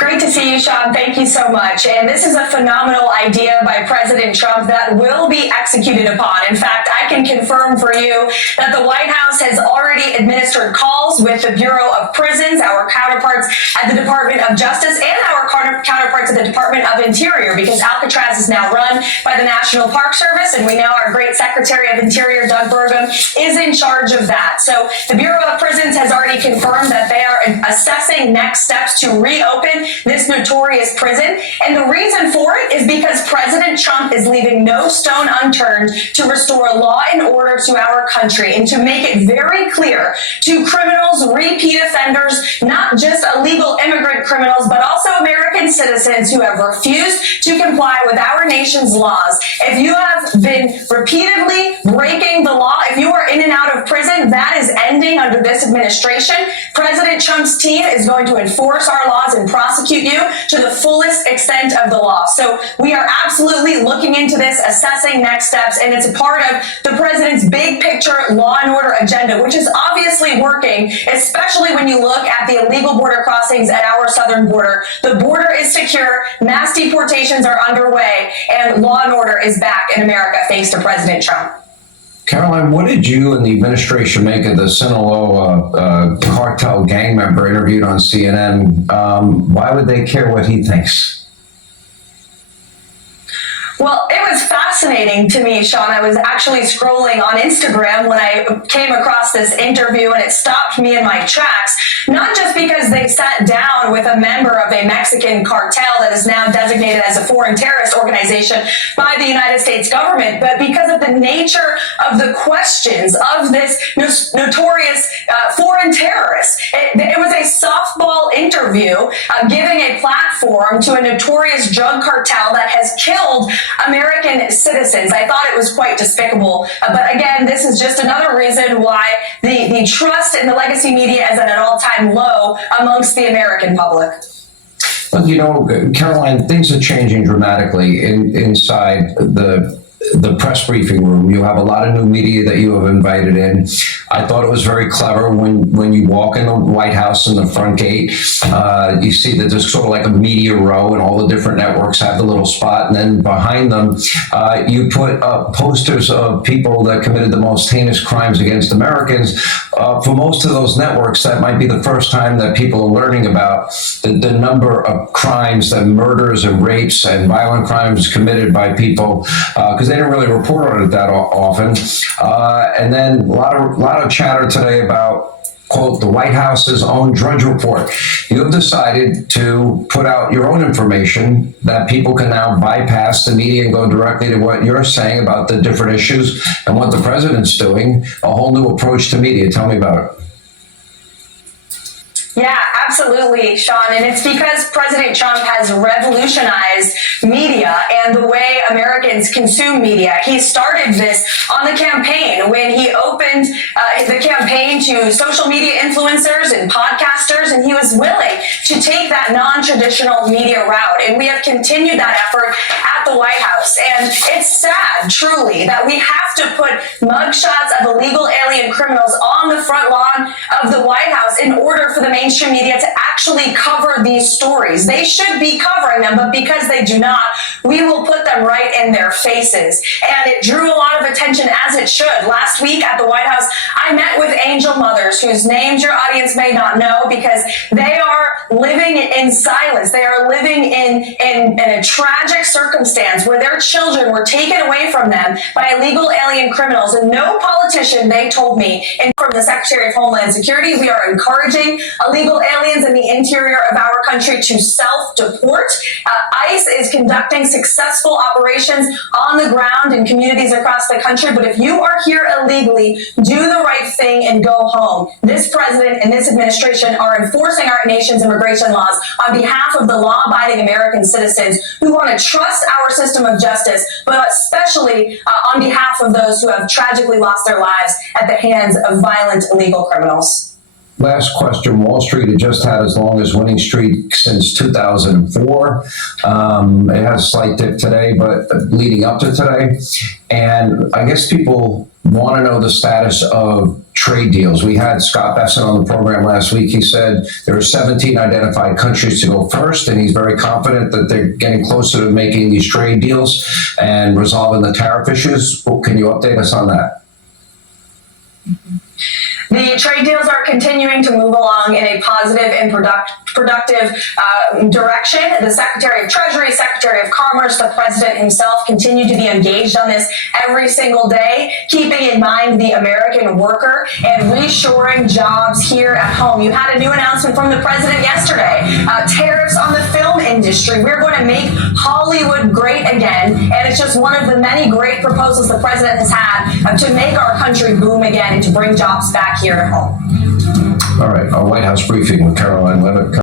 Great to see you, Sean. Thank you so much. And this is a phenomenal idea by President Trump that will be executed upon. In fact, I can confirm for you that the White House has already administered calls with the Bureau of Prisons, our counterparts at the Department of Justice, and our counterparts at the Department of Interior, because Alcatraz is now run by the National Park Service, and we know our great Secretary of Interior, Doug Burgum, is in charge of that. So the Bureau of Prisons has already confirmed that they are assessing next steps to reopen this notorious prison. And the reason for it is because President Trump is leaving no stone unturned to restore law and order to our country and to make it very clear to criminals, repeat offenders, not just illegal immigrant criminals, but also American citizens who have refused to comply with our nation's laws. If you have been repeatedly breaking the law, if you are in and out of prison, that is ending under this administration. President Trump's team is going to enforce our laws and prosecute you to the fullest extent of the law. So we are absolutely looking into this, assessing next steps, and it's a part of the president's big picture law and order agenda, which is obviously working, especially when you look at the illegal border crossings at our southern border. The border is secure, mass deportations are underway, and law and order is back in America thanks to President Trump. Karoline, what did you and the administration make of the Sinaloa cartel gang member interviewed on CNN? Why would they care what he thinks? Well, it was fascinating to me, Sean. I was actually scrolling on Instagram when I came across this interview, and it stopped me in my tracks, not just because they sat down with a member of a Mexican cartel that is now designated as a foreign terrorist organization by the United States government, but because of the nature of the questions of this notorious foreign terrorist. It was a softball interview giving a platform to a notorious drug cartel that has killed American citizens. I thought it was quite despicable. But again, this is just another reason why the trust in the legacy media is at an all-time low amongst the American public. Well, you know, Karoline, things are changing dramatically inside the press briefing room. You have a lot of new media that you have invited in. I thought it was very clever when you walk in the White House in the front gate, you see that there's sort of like a media row, and all the different networks have the little spot, and then behind them you put posters of people that committed the most heinous crimes against Americans. For most of those networks, that might be the first time that people are learning about the number of crimes, and murders and rapes and violent crimes committed by people, because they didn't really report on it that often. And then a lot of chatter today about, quote, the White House's own Drudge Report. You have decided to put out your own information that people can now bypass the media and go directly to what you're saying about the different issues and what the president's doing, a whole new approach to media. Tell me about it. Yeah, absolutely, Sean. And it's because President Trump has revolutionized media and the way Americans consume media. He started this on the campaign when he opened the campaign to social media influencers and podcasters, and he was willing to take that non-traditional media route. And we have continued that effort at the White House. And it's sad, truly, that we have to put mugshots of illegal alien criminals on the front lawn of the White House in order for the mainstream media to actually cover these stories. They should be covering them, but because they do not, we will put them right in their faces. And it drew a lot of attention, as it should. Last week at the White House, I met with angel mothers whose names your audience may not know because they are living in silence. They are living in a tragic circumstance where their children were taken away from them by illegal alien criminals. And no politician, they told me, and from the Secretary of Homeland Security, we are encouraging illegal aliens in the interior of our country to self-deport. ICE is conducting successful operations on the ground in communities across the country. But if you are here illegally, do the right thing and go home. This president and this administration are enforcing our nation's immigration laws on behalf of the law-abiding American citizens who want to trust our system of justice, but especially on behalf of those who have tragically lost their lives at the hands of violent illegal criminals. Last question. Wall Street had just had its longest winning streak since 2004. It has a slight dip today, but leading up to today. And I guess people want to know the status of trade deals. We had Scott Besson on the program last week. He said there are 17 identified countries to go first, and he's very confident that they're getting closer to making these trade deals and resolving the tariff issues. Well, can you update us on that? The trade deals are continuing to move along in a positive and productive direction. The Secretary of Treasury, Secretary of Commerce, the President himself continue to be engaged on this every single day, keeping in mind the American worker and reshoring jobs here at home. You had a new announcement from the President yesterday. Tariffs on the film industry. We're going to make Hollywood great again. And it's just one of the many great proposals the President has had to make our country boom again and to bring jobs back here at home. All right, our White House briefing with Karoline Leavitt.